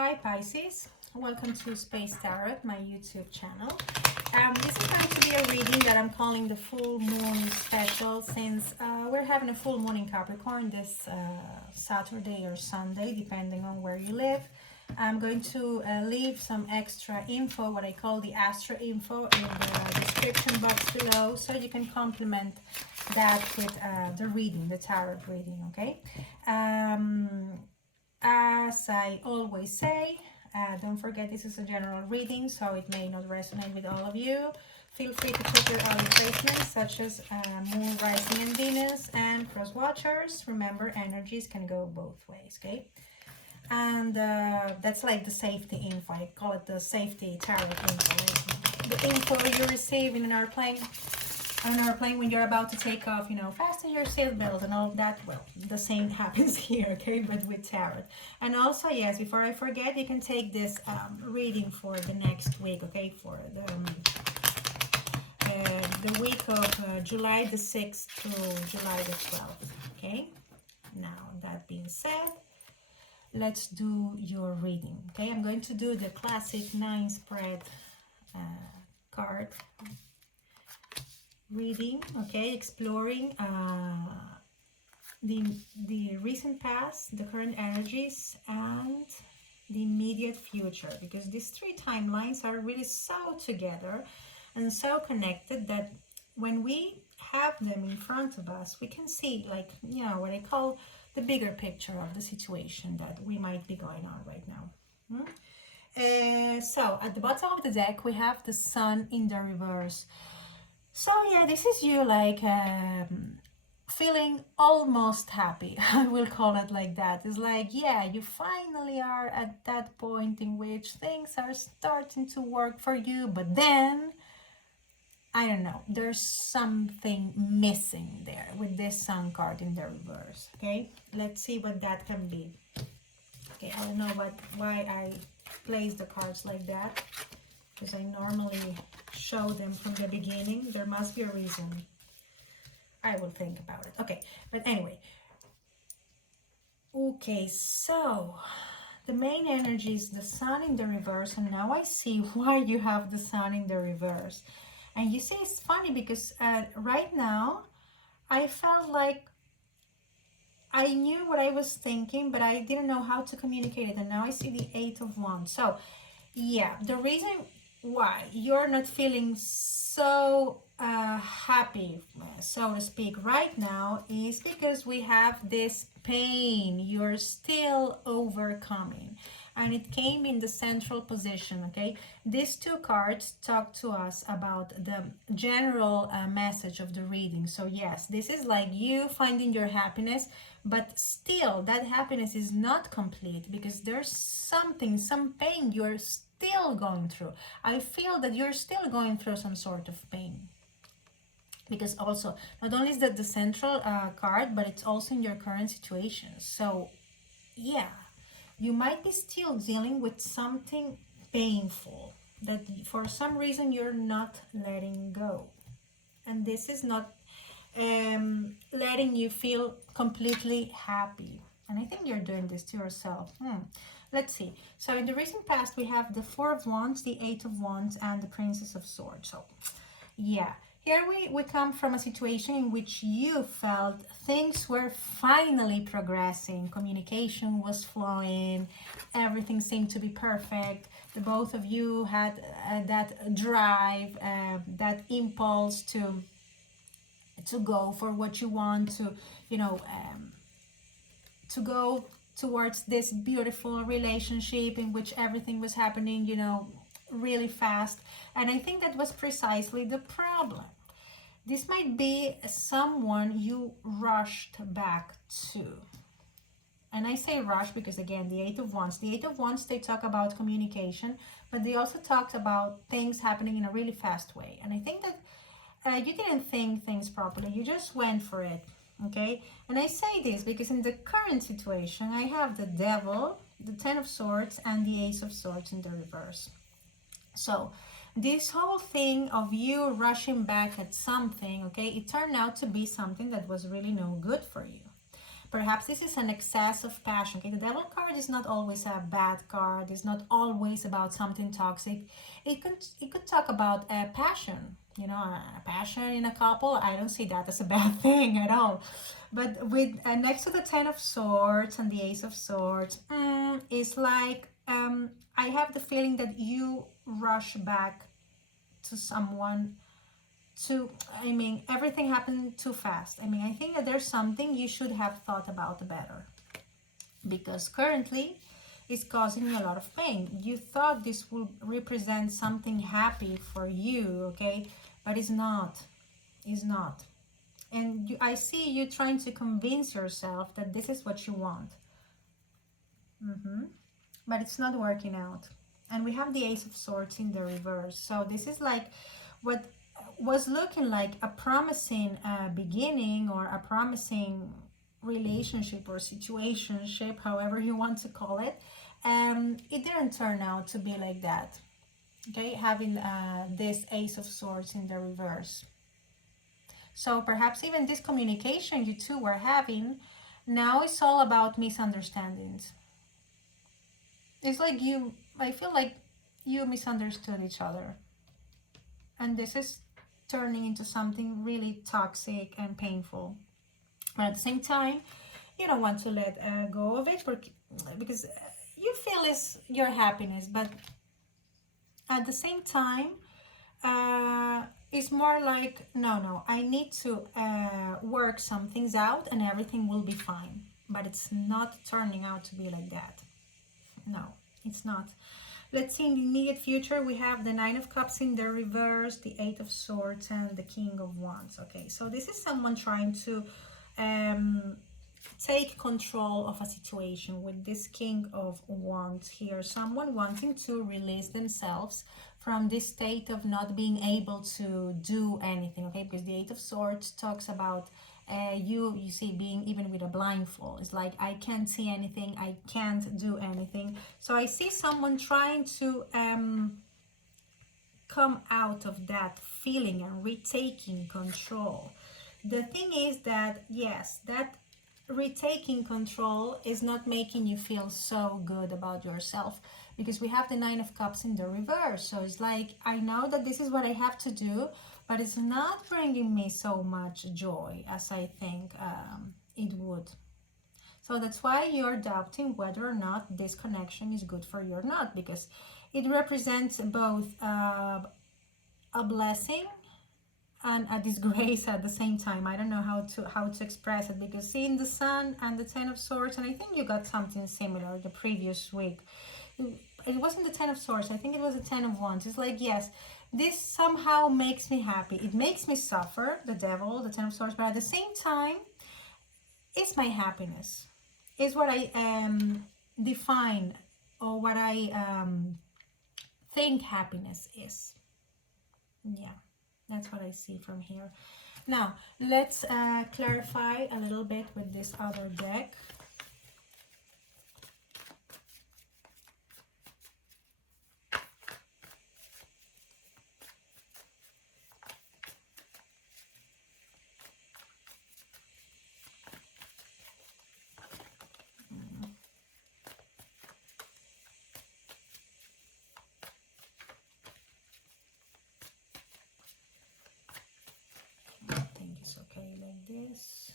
Hi Pisces, welcome to Space Tarot, my YouTube channel. This is going to be a reading that I'm calling the full moon special, since we're having a full moon in Capricorn this Saturday or Sunday, depending on where you live. I'm going to leave some extra info, what I call the astro info, in the description box below, so you can complement that with the reading, the tarot reading, okay? As I always say, don't forget this is a general reading, so it may not resonate with all of you. Feel free to check your other placements, such as Moon, Rising, and Venus, and Cross Watchers. Remember, energies can go both ways, okay? And that's like the safety info. I call it the safety tarot info. The info you receive in an airplane. When you're about to take off, fasten your seatbelt and all of that. Well, the same happens here, okay, but with tarot. And also, yes, before I forget, you can take this reading for the next week, okay, for the week of July the 6th to July the 12th, okay? Now, that being said, let's do your reading, okay? I'm going to do the classic 9 spread card reading, okay, exploring the recent past, the current energies, and the immediate future, because these 3 timelines are really so together and so connected that when we have them in front of us, we can see, like, what I call the bigger picture of the situation that we might be going on right now. So at the bottom of the deck we have the Sun in the reverse. So yeah, this is you, like, feeling almost happy. I will call it like that. It's like, yeah, you finally are at that point in which things are starting to work for you, but then, I don't know, there's something missing there with this Sun card in the reverse, okay? Let's see what that can be. Okay, I don't know why I place the cards like that, because I normally show them from the beginning. There must be a reason. I will think about it. Okay, but anyway. Okay, so the main energy is the Sun in the reverse, and now I see why you have the Sun in the reverse. And you see, it's funny because right now I felt like I knew what I was thinking, but I didn't know how to communicate it. And now I see the 8 of Wands. So yeah, the reason why you're not feeling so happy, so to speak, right now is because we have this pain you're still overcoming, and it came in the central position, okay? These 2 cards talk to us about the general message of the reading. So yes, this is like you finding your happiness, but still that happiness is not complete because there's something, some pain you're still going through. I feel that you're still going through some sort of pain, because also not only is that the central card, but it's also in your current situation. So yeah, you might be still dealing with something painful that for some reason you're not letting go, and this is not letting you feel completely happy. And I think you're doing this to yourself. Let's see. So in the recent past, we have the 4 of Wands, the 8 of Wands, and the Princess of Swords. So yeah, here we come from a situation in which you felt things were finally progressing. Communication was flowing. Everything seemed to be perfect. The both of you had that drive, that impulse to go for what you want, to go towards this beautiful relationship in which everything was happening, really fast. And I think that was precisely the problem. This might be someone you rushed back to. And I say rush because, again, the 8 of Wands. The 8 of Wands, they talk about communication, but they also talked about things happening in a really fast way. And I think that you didn't think things properly. You just went for it, okay? And I say this because in the current situation, I have the Devil, the 10 of Swords, and the Ace of Swords in the reverse. So this whole thing of you rushing back at something, okay, it turned out to be something that was really no good for you. Perhaps this is an excess of passion. Okay, the devil card is not always a bad card. It's not always about something toxic. It could talk about a passion. A passion in a couple. I don't see that as a bad thing at all. But with next to the Ten of Swords and the Ace of Swords, it's like I have the feeling that you rush back to someone everything happened too fast. I think that there's something you should have thought about better, because currently it's causing you a lot of pain. You thought this would represent something happy for you, okay? But it's not. It's not. And I see you trying to convince yourself that this is what you want. But it's not working out. And we have the Ace of Swords in the reverse. So this is like what was looking like a promising beginning, or a promising relationship or situationship, however you want to call it. It didn't turn out to be like that. Okay, having this Ace of Swords in the reverse. So perhaps even this communication you two were having, now it's all about misunderstandings. It's like I feel like you misunderstood each other. And this is turning into something really toxic and painful. But at the same time, you don't want to let go of it because you feel it's your happiness. But at the same time, it's more like, no, I need to work some things out and everything will be fine. But it's not turning out to be like that. No, it's not. Let's see, in the immediate future, we have the Nine of Cups in the reverse, the Eight of Swords, and the King of Wands. Okay, so this is someone trying to take control of a situation with this King of Wands here. Someone wanting to release themselves from this state of not being able to do anything, okay? Because the Eight of Swords talks about you see, being even with a blindfold. It's like, I can't see anything, I can't do anything. So I see someone trying to come out of that feeling and retaking control. The thing is that, yes, that retaking control is not making you feel so good about yourself, because we have the Nine of Cups in the reverse. So it's like, I know that this is what I have to do, but it's not bringing me so much joy as I think it would. So that's why you're doubting whether or not this connection is good for you or not, because it represents both a blessing and a disgrace at the same time. I don't know how to express it, because seeing the Sun and the Ten of Swords, and I think you got something similar the previous week. It wasn't the Ten of Swords, I think it was the Ten of Wands. It's like, yes, this somehow makes me happy. It makes me suffer, the devil, the Ten of Swords, but at the same time, it's my happiness. It's what I define, or what I think happiness is. Yeah, that's what I see from here. Now, let's clarify a little bit with this other deck. This.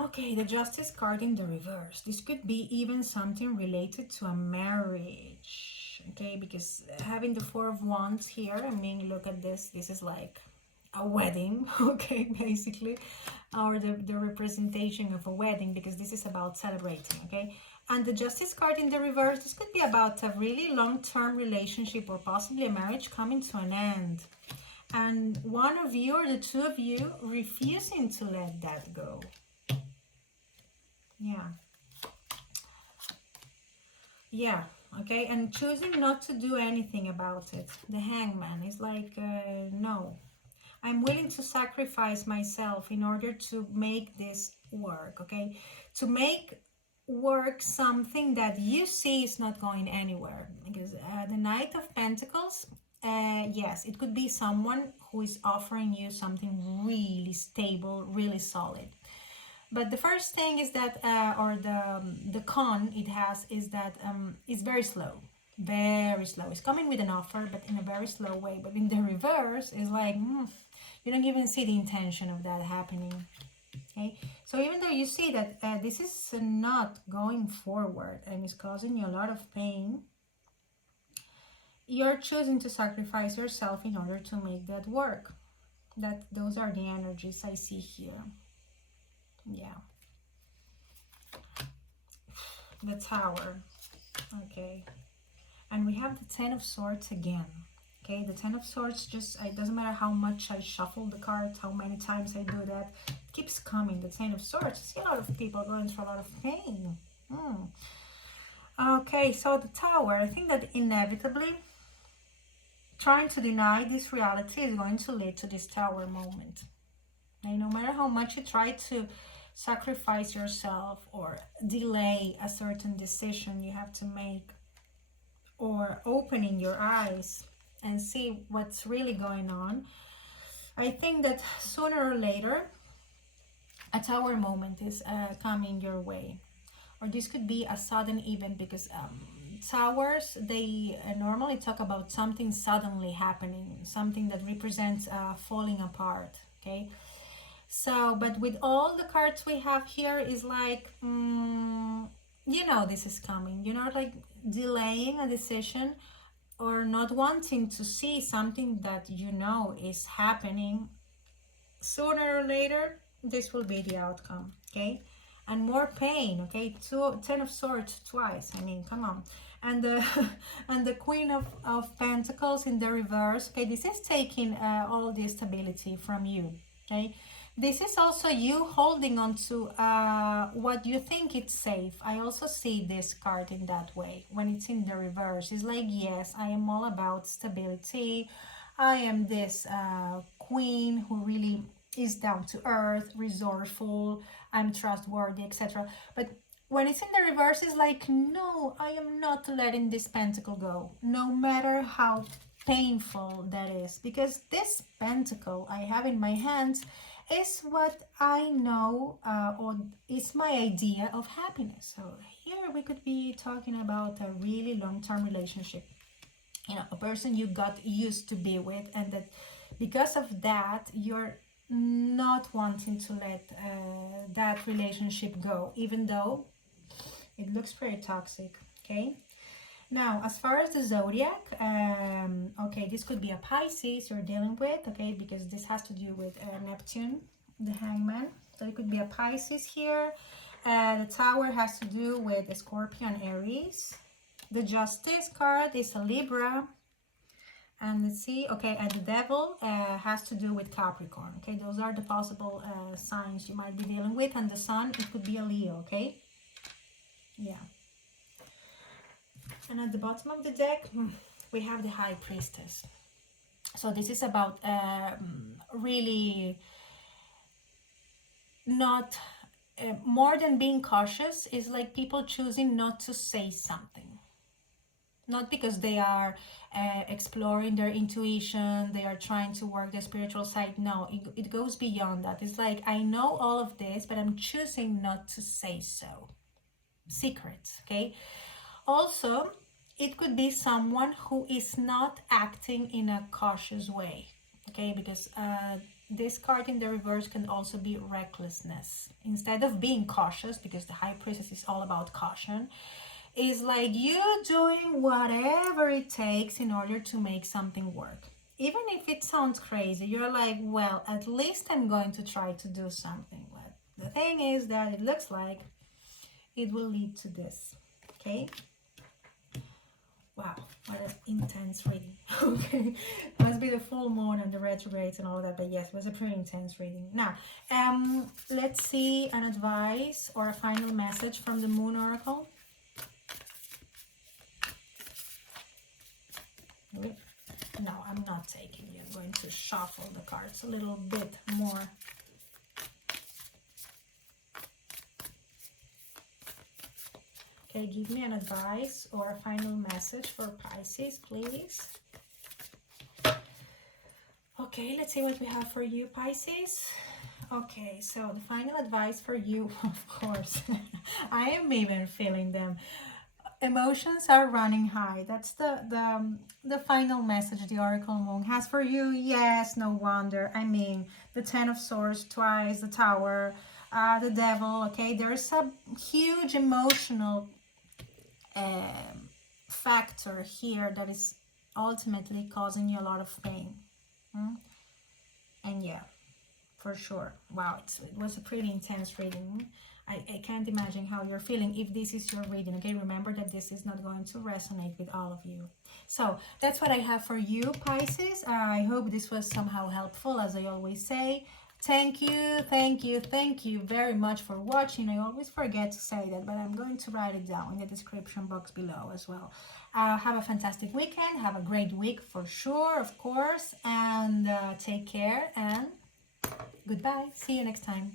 Okay, the Justice card in the reverse. This could be even something related to a marriage. Okay, because having the Four of Wands here, look at this. This is like a wedding, okay, basically, or the representation of a wedding, because this is about celebrating, okay? And the Justice card in the reverse, this could be about a really long-term relationship, or possibly a marriage coming to an end. And one of you, or the two of you, refusing to let that go. Yeah, okay, and choosing not to do anything about it. The Hangman is like, no, I'm willing to sacrifice myself in order to make this work, okay? To make work something that you see is not going anywhere. Because the Knight of Pentacles, yes, it could be someone who is offering you something really stable, really solid. But the first thing is that, or the con it has is that it's very slow, very slow. It's coming with an offer, but in a very slow way. But in the reverse, it's like you don't even see the intention of that happening. Okay, so even though you see that this is not going forward and is causing you a lot of pain, you're choosing to sacrifice yourself in order to make that work. Those are the energies I see here. Yeah. The Tower. Okay. And we have the Ten of Swords again. Okay, the Ten of Swords, just, it doesn't matter how much I shuffle the cards, how many times I do that, it keeps coming. The Ten of Swords. I see a lot of people going through a lot of pain. Okay, so the Tower, I think that inevitably trying to deny this reality is going to lead to this Tower moment. And no matter how much you try to sacrifice yourself or delay a certain decision you have to make, or opening your eyes and see what's really going on, I think that sooner or later a Tower moment is coming your way. Or this could be a sudden event, because towers, they normally talk about something suddenly happening, something that represents falling apart. Okay, so but with all the cards we have here is like this is coming, like delaying a decision or not wanting to see something that is happening. Sooner or later this will be the outcome. Okay, and more pain. Okay, Ten of Swords twice, I mean, come on. And the and the Queen of Pentacles in the reverse. Okay, this is taking all the stability from you. Okay, this is also you holding on to what you think it's safe. I also see this card in that way. When it's in the reverse, it's like, yes, I am all about stability. I am this queen who really is down to earth, resourceful, I'm trustworthy, etc. But when it's in the reverse, it's like, no, I am not letting this pentacle go, no matter how painful that is. Because this pentacle I have in my hands is what I know, or is my idea of happiness. So here we could be talking about a really long-term relationship. A person you got used to be with, and that because of that, you're not wanting to let that relationship go, even though it looks pretty toxic. Okay, now as far as the zodiac, okay, this could be a Pisces you're dealing with. Okay, because this has to do with Neptune, the Hangman. So it could be a Pisces here. The Tower has to do with Scorpion, Aries. The Justice card is a Libra. And let's see, okay, and the Devil has to do with Capricorn. Okay, those are the possible signs you might be dealing with. And the Sun, it could be a Leo. Okay, yeah. And at the bottom of the deck, we have the High Priestess. So this is about really not, more than being cautious, is like people choosing not to say something. Not because they are exploring their intuition, they are trying to work the spiritual side. No, it goes beyond that. It's like, I know all of this, but I'm choosing not to say so. Secrets, okay? Also, it could be someone who is not acting in a cautious way, okay? Because this card in the reverse can also be recklessness. Instead of being cautious, because the High Priestess is all about caution, is like you doing whatever it takes in order to make something work. Even if it sounds crazy, you're like, well, at least I'm going to try to do something. But the thing is that it looks like it will lead to this. Okay? Wow, what an intense reading. Okay, must be the full moon and the retrogrades and all that, but yes, it was a pretty intense reading. Now, let's see an advice or a final message from the Moon Oracle. No, I'm not taking you. I'm going to shuffle the cards a little bit more. Okay, give me an advice or a final message for Pisces, please. Okay, let's see what we have for you, Pisces. Okay, so the final advice for you, of course, I am even feeling them. Emotions are running high. That's the final message the Oracle Moon has for you. Yes, no wonder. I mean, the Ten of Swords twice, the Tower, the Devil. Okay, there's a huge emotional factor here that is ultimately causing you a lot of pain. And yeah, for sure. Wow, it was a pretty intense reading. I can't imagine how you're feeling if this is your reading. Okay, remember that this is not going to resonate with all of you. So that's what I have for you, Pisces. I hope this was somehow helpful, as I always say. Thank you, thank you, thank you very much for watching. I always forget to say that, but I'm going to write it down in the description box below as well. Have a fantastic weekend. Have a great week for sure, of course. And take care and goodbye. See you next time.